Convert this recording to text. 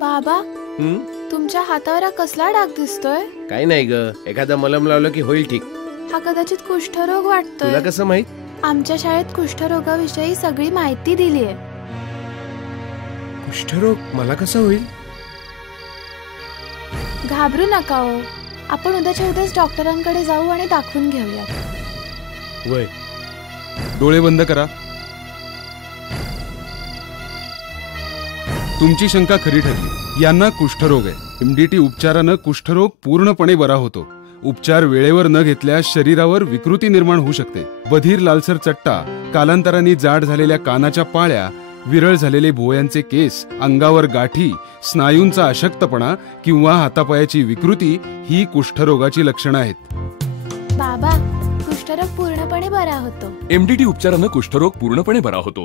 बाबा, तुमच्या हातावर हा कसला डाग दिसतोय? काही नाही ग, एखादा मलम लावलं की होईल ठीक. हा कदाचित कुष्ठरोग वाटतोय. तुला कसं माहित? आमच्या शाळेत कुष्ठरोगाविषयी सगळी माहिती दिली आहे. कुष्ठरोग मला कसं होईल? घाबरू नका हो, आपण उद्याच्या उद्याच डॉक्टरांकडे जाऊ आणि दाखवून घेऊया. वय, डोळे बंद करा. तुमची शंका खरी ठरली. यांना कुष्ठरोग आहे. MDT उपचारानं कुष्ठरोग पूर्णपणे बरा होतो. उपचार वेळेवर न घेतल्यास शरीरावर विकृती निर्माण होऊ शकते. बधीर लालसर चट्टा, कालांतराने जाड झालेल्या कानाच्या पाळ्या, विरळ झालेले भुवयांचे केस, अंगावर गाठी, स्नायूंचा अशक्तपणा किंवा हातापायाची विकृती ही कुष्ठरोगाची लक्षणं आहेत. बाबा, कुष्ठरोग पूर्णपणे बरा होतो. MDT उपचारानं कुष्ठरोग पूर्णपणे बरा होतो.